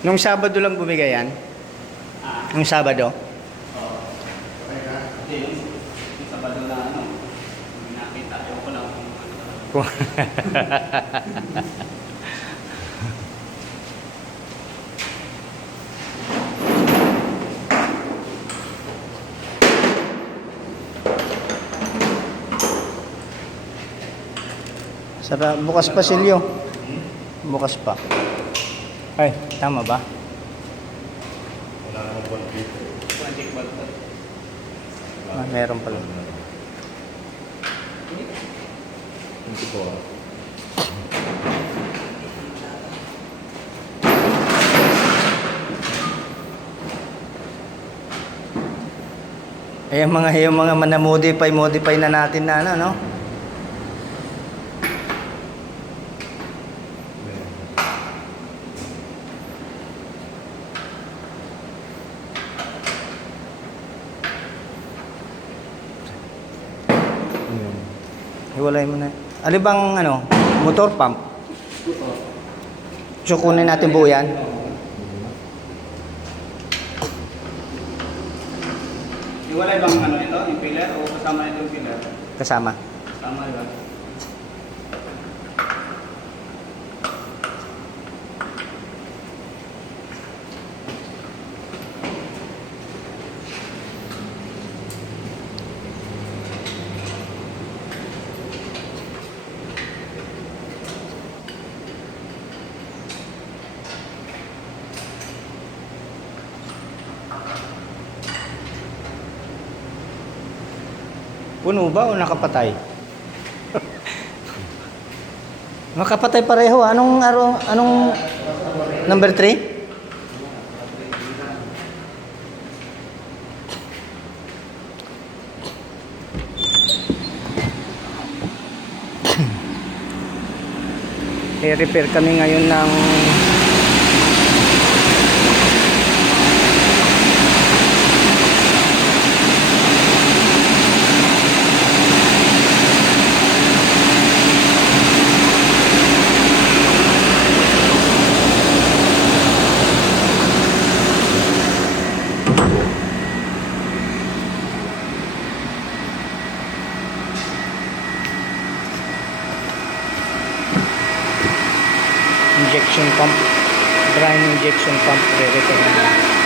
Nung Sabado lang bumigay yan? Nung Sabado? Oo. Hindi, yung Sabado na ano, yung nakita, ewan ko lang kung ano. Sarap, bukas pa silyo. Bukas pa. Ay, tama ba? Wala namang ball dito. Project ball to. Ah, meron pala. Hindi ko. Eh, yung mga modify na natin na ano, no? Hiwalay mo na. Ano bang ano, motor pump? So kunin natin buo yan. Iwalay bang ano ito, yung pillar o kasama nito yung pillar? Kasama. Kasama, di ba? Puno ba o nakapatay? Nakapatay pareho. Anong araw, anong number 3? I-repair kami ngayon ng injection pump, brine injection pump, re-repair namin.